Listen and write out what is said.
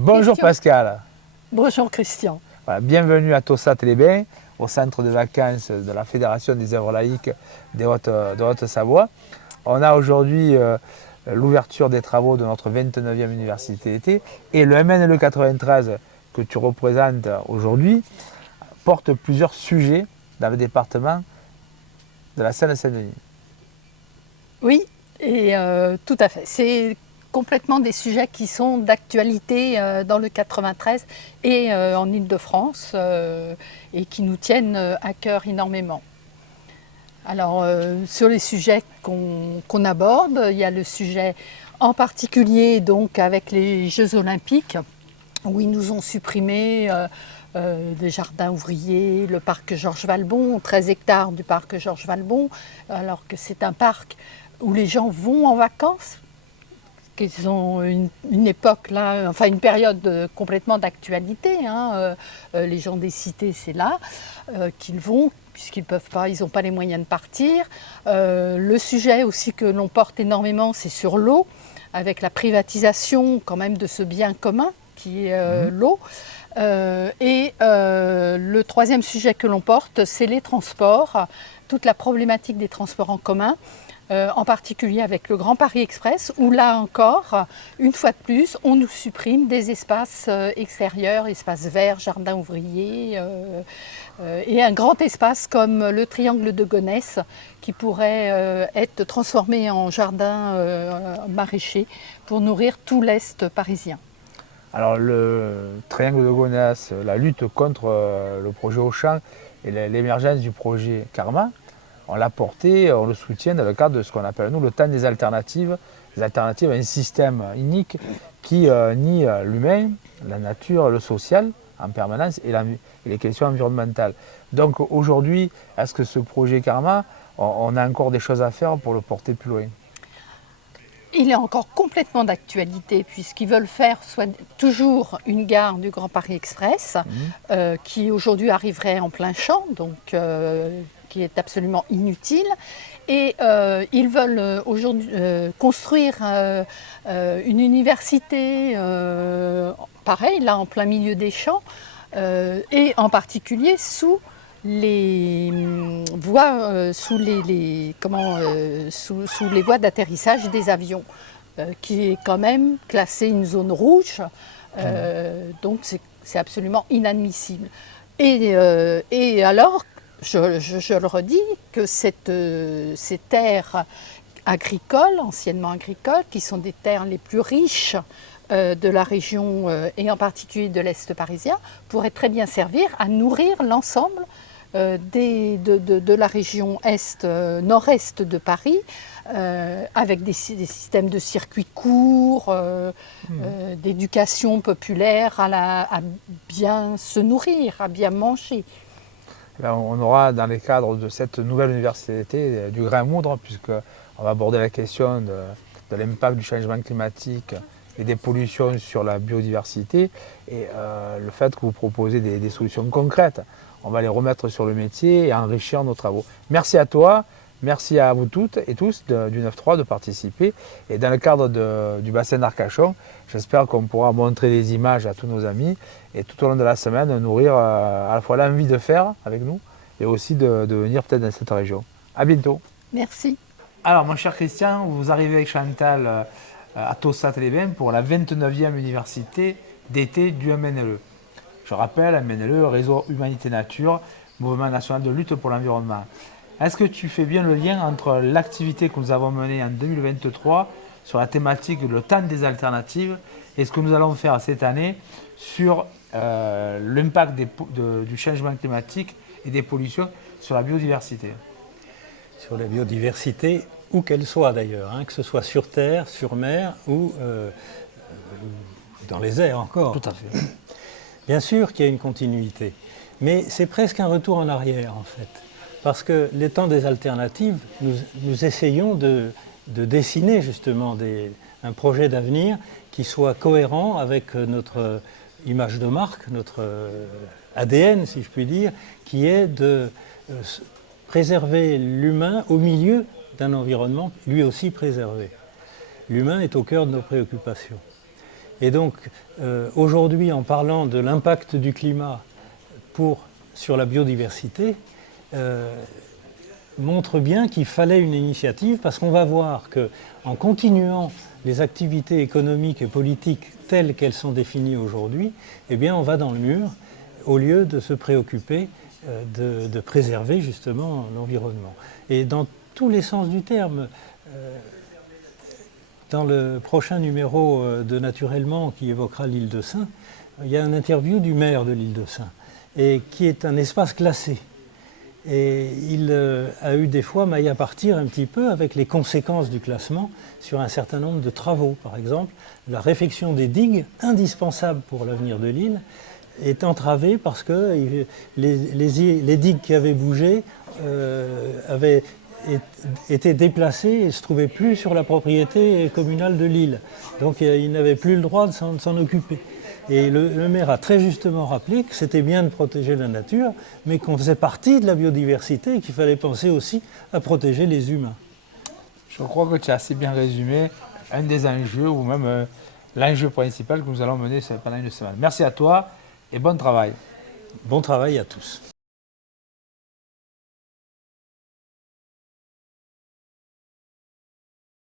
Bonjour Question. Pascal. Bonjour Christian. Voilà, bienvenue à Tossat-les-Bains, au centre de vacances de la Fédération des œuvres laïques de Haute-Savoie. On a aujourd'hui l'ouverture des travaux de notre 29e université d'été et le MNLE 93 que tu représentes aujourd'hui porte plusieurs sujets dans le département de la Seine-Saint-Denis. Oui, et tout à fait. C'est complètement des sujets qui sont d'actualité dans le 93 et en Île-de-France et qui nous tiennent à cœur énormément. Alors, sur les sujets qu'on aborde, il y a le sujet en particulier donc avec les Jeux Olympiques, où ils nous ont supprimé des jardins ouvriers, le parc Georges Valbon, 13 hectares du parc Georges Valbon, alors que c'est un parc où les gens vont en vacances, qu'ils ont une époque là, enfin une période complètement d'actualité. Les gens des cités, c'est là qu'ils vont, puisqu'ils peuvent pas, ils n'ont pas les moyens de partir. Le sujet aussi que l'on porte énormément, c'est sur l'eau, avec la privatisation quand même de ce bien commun qui est l'eau. Le troisième sujet que l'on porte, c'est les transports, toute la problématique des transports en commun. En particulier avec le Grand Paris Express, où là encore, une fois de plus, on nous supprime des espaces extérieurs, espaces verts, jardins ouvriers, et un grand espace comme le triangle de Gonesse, qui pourrait être transformé en jardin maraîcher pour nourrir tout l'Est parisien. Alors le triangle de Gonesse, la lutte contre le projet Auchan et l'émergence du projet Karma, on l'a porté, on le soutient dans le cadre de ce qu'on appelle nous le temps des alternatives à un système unique qui nie l'humain, la nature, le social en permanence et les questions environnementales. Donc aujourd'hui, est-ce que ce projet Karma, on a encore des choses à faire pour le porter plus loin? Il est encore complètement d'actualité puisqu'ils veulent faire toujours une gare du Grand Paris Express qui aujourd'hui arriverait en plein champ, donc qui est absolument inutile. Et ils veulent aujourd'hui construire une université, pareil, là en plein milieu des champs, et en particulier sous les voies, sous les voies d'atterrissage des avions, qui est quand même classée une zone rouge, donc c'est absolument inadmissible. Et alors, je le redis, que ces terres agricoles, anciennement agricoles, qui sont des terres les plus riches de la région et en particulier de l'Est parisien, pourraient très bien servir à nourrir l'ensemble de la région nord-est de Paris, avec des systèmes de circuits courts, d'éducation populaire à bien se nourrir, à bien manger. On aura dans les cadres de cette nouvelle université du grain à moudre, puisqu'on va aborder la question de l'impact du changement climatique et des pollutions sur la biodiversité et le fait que vous proposez des solutions concrètes. On va les remettre sur le métier et enrichir nos travaux. Merci à toi, merci à vous toutes et tous du 9-3 de participer. Et dans le cadre du bassin d'Arcachon, j'espère qu'on pourra montrer des images à tous nos amis et tout au long de la semaine nourrir à la fois l'envie de faire avec nous et aussi de venir peut-être dans cette région. À bientôt. Merci. Alors mon cher Christian, vous arrivez avec Chantal à Tossat-les-Bains pour la 29e université d'été du MNLE. Je rappelle, MNLE, Réseau Humanité Nature, Mouvement national de lutte pour l'environnement. Est-ce que tu fais bien le lien entre l'activité que nous avons menée en 2023 sur la thématique le temps des alternatives et ce que nous allons faire cette année sur l'impact du changement climatique et des pollutions sur la biodiversité? Sur la biodiversité, où qu'elle soit d'ailleurs, que ce soit sur terre, sur mer ou dans les airs encore. Tout à fait. Bien sûr qu'il y a une continuité, mais c'est presque un retour en arrière en fait. Parce que les temps des alternatives, nous essayons de dessiner justement un projet d'avenir qui soit cohérent avec notre image de marque, notre ADN si je puis dire, qui est de préserver l'humain au milieu d'un environnement lui aussi préservé. L'humain est au cœur de nos préoccupations. Et donc, aujourd'hui, en parlant de l'impact du climat sur la biodiversité, montre bien qu'il fallait une initiative, parce qu'on va voir qu'en continuant les activités économiques et politiques telles qu'elles sont définies aujourd'hui, eh bien on va dans le mur, au lieu de se préoccuper de préserver justement l'environnement. Et dans tous les sens du terme, dans le prochain numéro de Naturellement qui évoquera l'île de Sein, il y a une interview du maire de l'île de Sein, et qui est un espace classé. Et il a eu des fois maille à partir un petit peu avec les conséquences du classement sur un certain nombre de travaux. Par exemple, la réfection des digues, indispensable pour l'avenir de l'île, est entravée parce que les digues qui avaient bougé avaient été déplacées et ne se trouvaient plus sur la propriété communale de l'île. Donc il n'avait plus le droit de s'en occuper. Et le maire a très justement rappelé que c'était bien de protéger la nature, mais qu'on faisait partie de la biodiversité et qu'il fallait penser aussi à protéger les humains. Je crois que tu as assez bien résumé un des enjeux, ou même l'enjeu principal que nous allons mener pendant une semaine. Merci à toi et bon travail. Bon travail à tous.